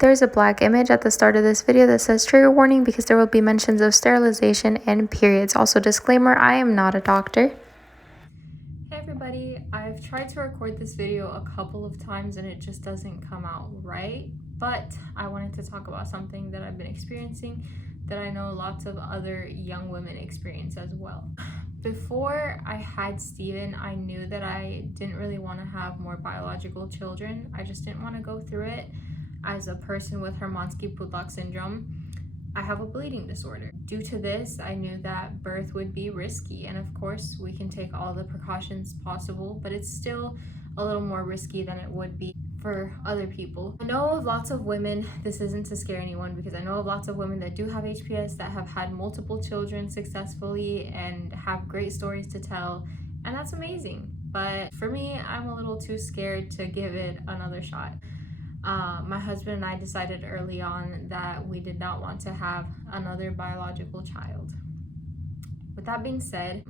There's a black image at the start of this video that says trigger warning because there will be mentions of sterilization and periods. Also disclaimer, I am not a doctor. Hey everybody, I've tried to record this video a couple of times and it just doesn't come out right, but I wanted to talk about something that I've been experiencing that I know lots of other young women experience as well. Before I had Steven, I knew that I didn't really want to have more biological children. I just didn't want to go through it. As a person with Hermansky-Pudlak syndrome, I have a bleeding disorder. Due to this, I knew that birth would be risky, and of course, we can take all the precautions possible, but it's still a little more risky than it would be for other people. I know of lots of women, this isn't to scare anyone, because I know of lots of women that do have HPS that have had multiple children successfully and have great stories to tell, and that's amazing. But for me, I'm a little too scared to give it another shot. My husband and I decided early on that we did not want to have another biological child. With that being said,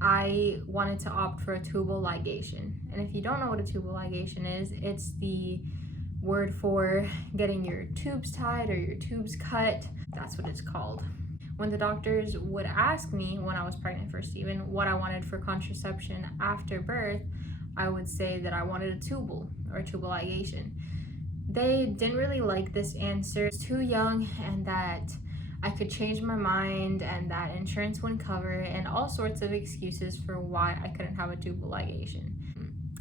I wanted to opt for a tubal ligation. And if you don't know what a tubal ligation is, it's the word for getting your tubes tied or your tubes cut. That's what it's called. When the doctors would ask me when I was pregnant for Steven what I wanted for contraception after birth, I would say that I wanted a tubal or a tubal ligation. They didn't really like this answer. It's too young and that I could change my mind and that insurance wouldn't cover it and all sorts of excuses for why I couldn't have a tubal ligation.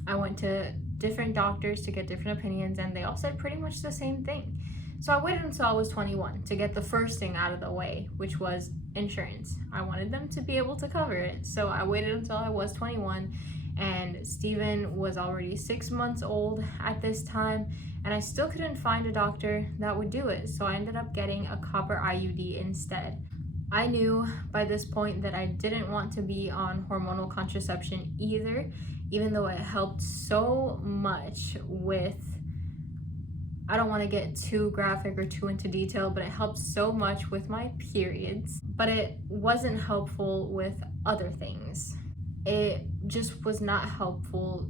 I went to different doctors to get different opinions and they all said pretty much the same thing. So I waited until I was 21 to get the first thing out of the way, which was insurance. I wanted them to be able to cover it. So I waited until I was 21 and Steven was already 6 months old at this time and I still couldn't find a doctor that would do it. So I ended up getting a copper IUD instead. I knew by this point that I didn't want to be on hormonal contraception either, even though it helped so much with, I don't want to get too graphic or too into detail, but it helped so much with my periods, but it wasn't helpful with other things. It just was not helpful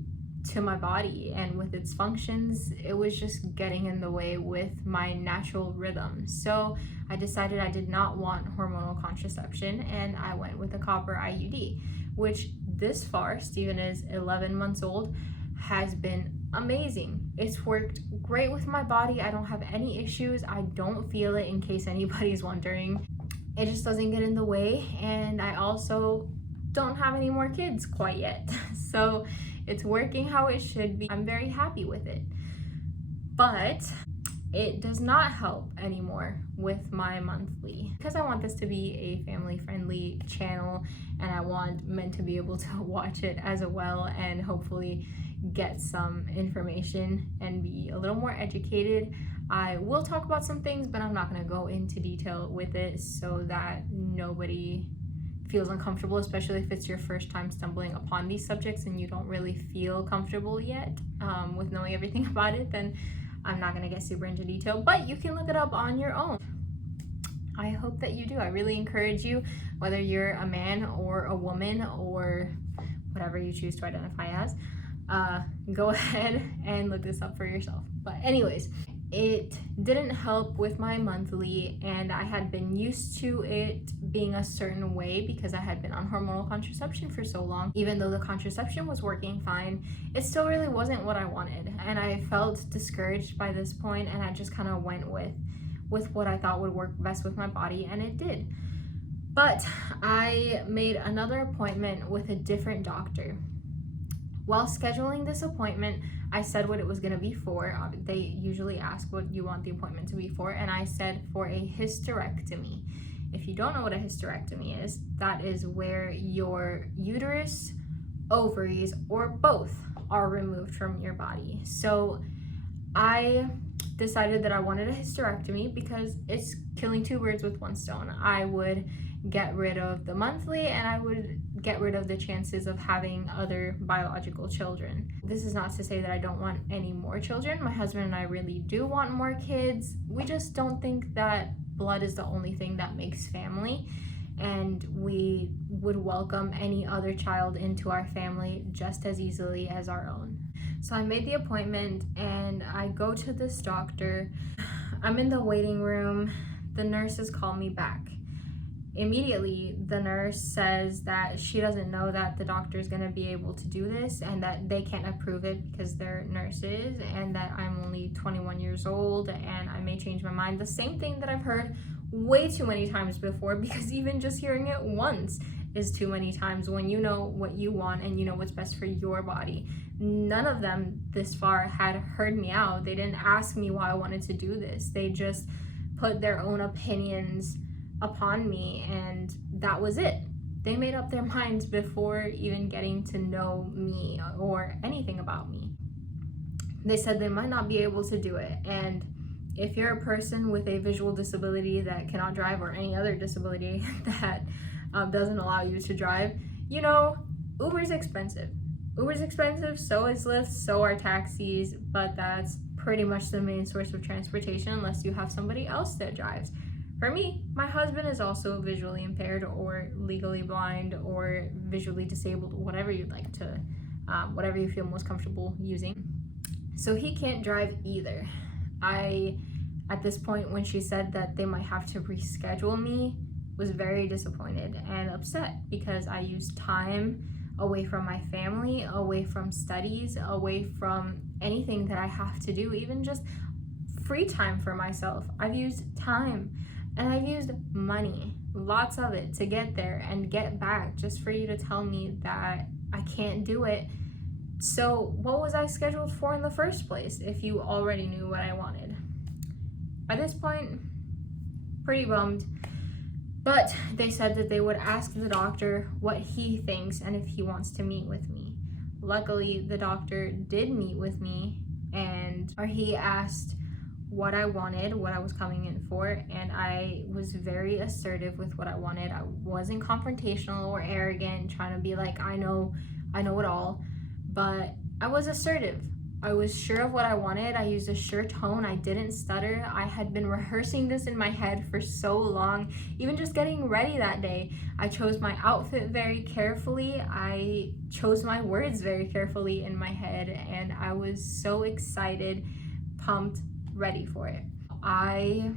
to my body and with its functions. It was just getting in the way with my natural rhythm. So I decided I did not want hormonal contraception and I went with a copper IUD, which this far, Steven is 11 months old, has been amazing. It's worked great with my body. I don't have any issues. I don't feel it, in case anybody's wondering. It just doesn't get in the way, and I also don't have any more kids quite yet. So it's working how it should be. I'm very happy with it. But it does not help anymore with my monthly, because I want this to be a family-friendly channel and I want men to be able to watch it as well and hopefully get some information and be a little more educated. I will talk about some things, but I'm not going to go into detail with it so that nobody feels uncomfortable, especially if it's your first time stumbling upon these subjects and you don't really feel comfortable yet with knowing everything about it. Then I'm not going to get super into detail, but you can look it up on your own. I hope that you do. I really encourage you, whether you're a man or a woman or whatever you choose to identify as, go ahead and look this up for yourself. But anyways, it didn't help with my monthly and I had been used to it being a certain way because I had been on hormonal contraception for so long. Even though the contraception was working fine, it still really wasn't what I wanted and I felt discouraged by this point and I just kind of went with what I thought would work best with my body, and it did. But I made another appointment with a different doctor. While scheduling this appointment, I said what it was going to be for. They usually ask what you want the appointment to be for, and I said for a hysterectomy. If you don't know what a hysterectomy is, that is where your uterus, ovaries, or both are removed from your body. So I decided that I wanted a hysterectomy because it's killing two birds with one stone. I would get rid of the monthly and I would get rid of the chances of having other biological children. This is not to say that I don't want any more children. My husband and I really do want more kids. We just don't think that blood is the only thing that makes family, and we would welcome any other child into our family just as easily as our own. So I made the appointment and I go to this doctor. I'm in the waiting room. The nurses call me back. Immediately, the nurse says that she doesn't know that the doctor is going to be able to do this and that they can't approve it because they're nurses, and that I'm only 21 years old and I may change my mind. The same thing that I've heard way too many times before, because even just hearing it once is too many times when you know what you want and you know what's best for your body. None of them this far had heard me out. They didn't ask me why I wanted to do this. They just put their own opinions upon me, and that was it. They made up their minds before even getting to know me or anything about me. They said they might not be able to do it, and if you're a person with a visual disability that cannot drive, or any other disability that doesn't allow you to drive, you know, Uber's expensive. Uber's expensive, so is Lyft, so are taxis, but that's pretty much the main source of transportation unless you have somebody else that drives. For me, my husband is also visually impaired or legally blind or visually disabled, whatever you'd like to, whatever you feel most comfortable using. So he can't drive either. At this point, when she said that they might have to reschedule me, was very disappointed and upset because I used time away from my family, away from studies, away from anything that I have to do, even just free time for myself. I've used time. And I've used money, lots of it, to get there and get back just for you to tell me that I can't do it. So what was I scheduled for in the first place if you already knew what I wanted? By this point, pretty bummed. But they said that they would ask the doctor what he thinks and if he wants to meet with me. Luckily, the doctor did meet with me, and he asked what I wanted, what I was coming in for, and I was very assertive with what I wanted. I wasn't confrontational or arrogant, trying to be like, I know it all, but I was assertive. I was sure of what I wanted. I used a sure tone. I didn't stutter. I had been rehearsing this in my head for so long. Even just getting ready that day, I chose my outfit very carefully. I chose my words very carefully in my head, and I was so excited, pumped, ready for it. I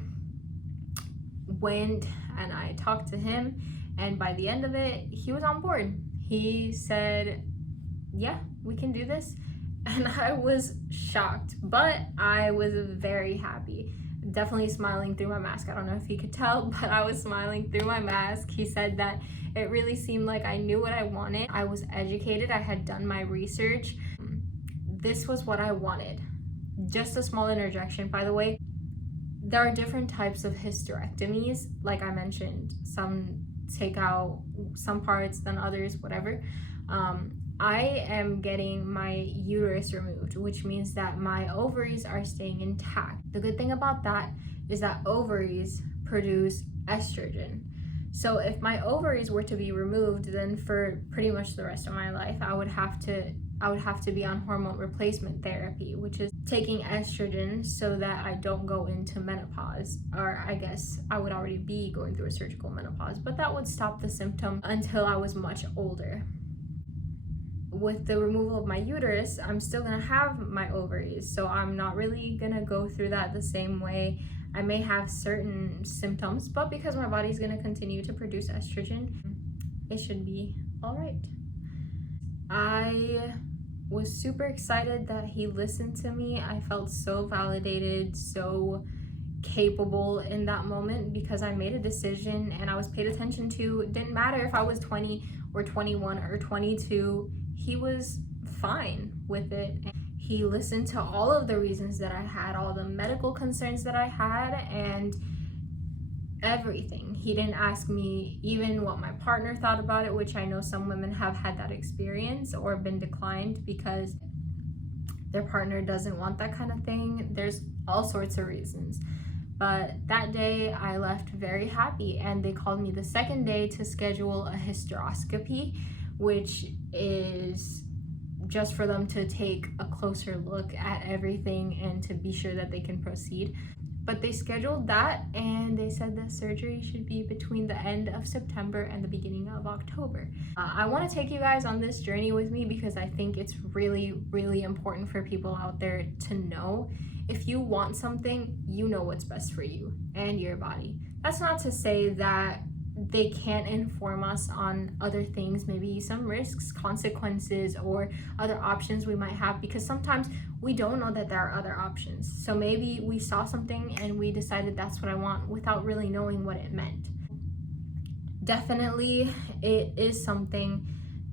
went and I talked to him, and by the end of it, he was on board. He said, yeah, we can do this. And I was shocked, but I was very happy. Definitely smiling through my mask. I don't know if you could tell, but I was smiling through my mask. He said that it really seemed like I knew what I wanted. I was educated. I had done my research. This was what I wanted. Just a small interjection, by the way. There are different types of hysterectomies. Like I mentioned, some take out some parts than others, whatever. I am getting my uterus removed, which means that my ovaries are staying intact. The good thing about that is that ovaries produce estrogen. So if my ovaries were to be removed, then for pretty much the rest of my life, I would have to be on hormone replacement therapy, which is taking estrogen so that I don't go into menopause. Or I guess I would already be going through a surgical menopause, but that would stop the symptom until I was much older. With the removal of my uterus, I'm still gonna have my ovaries, so I'm not really gonna go through that the same way. I may have certain symptoms, but because my body's gonna continue to produce estrogen, it should be all right. I was super excited that he listened to me. I felt so validated, so capable in that moment because I made a decision and I was paid attention to. It didn't matter if I was 20 or 21 or 22. He was fine with it. He listened to all of the reasons that I had, all the medical concerns that I had, and everything. He didn't ask me even what my partner thought about it, which I know some women have had that experience or been declined because their partner doesn't want that kind of thing. There's all sorts of reasons. But that day I left very happy, and they called me the second day to schedule a hysteroscopy, which is just for them to take a closer look at everything and to be sure that they can proceed. But they scheduled that, and they said the surgery should be between the end of September and the beginning of October. I want to take you guys on this journey with me because I think it's really, really important for people out there to know. If you want something, you know what's best for you and your body. That's not to say that they can't inform us on other things, maybe some risks, consequences, or other options we might have, because sometimes we don't know that there are other options. So maybe we saw something and we decided that's what I want without really knowing what it meant. Definitely, it is something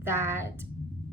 that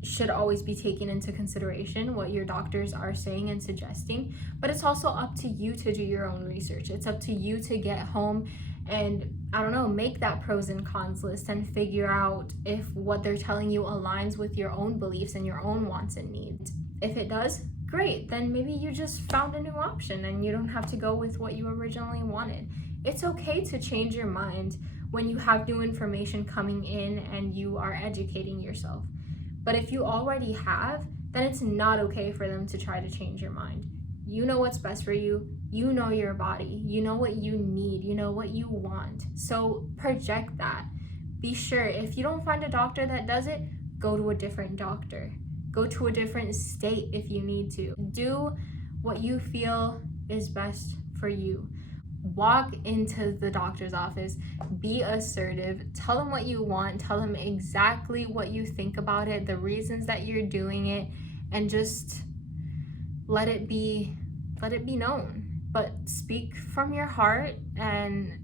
should always be taken into consideration, what your doctors are saying and suggesting, but it's also up to you to do your own research. It's up to you to get home and, I don't know, make that pros and cons list and figure out if what they're telling you aligns with your own beliefs and your own wants and needs. If it does, great, then maybe you just found a new option and you don't have to go with what you originally wanted. It's okay to change your mind when you have new information coming in and you are educating yourself. But if you already have, then it's not okay for them to try to change your mind. You know what's best for you. You know your body. You know what you need. You know what you want. So project that. Be sure, if you don't find a doctor that does it, go to a different doctor. Go to a different state if you need to. Do what you feel is best for you. Walk into the doctor's office, be assertive, tell them what you want, tell them exactly what you think about it, the reasons that you're doing it, and just let it be known. But speak from your heart and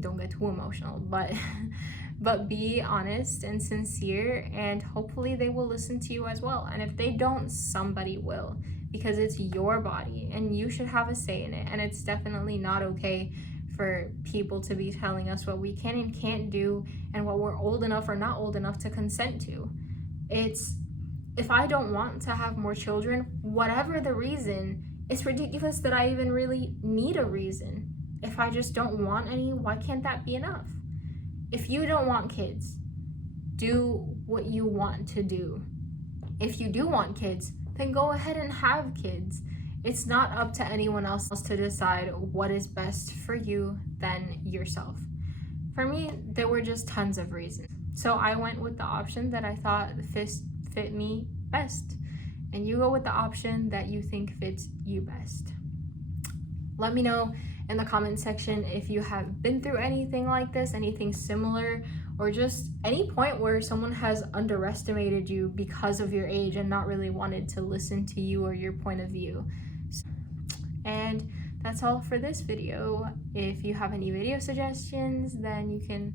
don't get too emotional, but be honest and sincere, and hopefully they will listen to you as well. And if they don't, somebody will, because it's your body and you should have a say in it. And it's definitely not okay for people to be telling us what we can and can't do and what we're old enough or not old enough to consent to. If I don't want to have more children, whatever the reason, it's ridiculous that I even really need a reason. If I just don't want any, why can't that be enough? If you don't want kids, do what you want to do. If you do want kids, then go ahead and have kids. It's not up to anyone else to decide what is best for you than yourself. For me, there were just tons of reasons. So I went with the option that I thought fit me best. And you go with the option that you think fits you best. Let me know in the comment section if you have been through anything like this, anything similar, or just any point where someone has underestimated you because of your age and not really wanted to listen to you or your point of view. And that's all for this video. If you have any video suggestions, then you can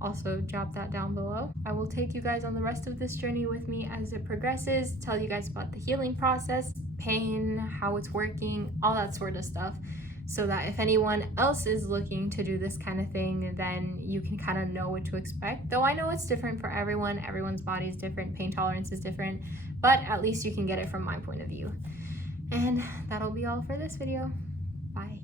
also drop that down below. I will take you guys on the rest of this journey with me as it progresses, tell you guys about the healing process, pain, how it's working, all that sort of stuff, so that if anyone else is looking to do this kind of thing, then you can kind of know what to expect. Though I know it's different for everyone, everyone's body is different, pain tolerance is different, but at least you can get it from my point of view. And that'll be all for this video. Bye.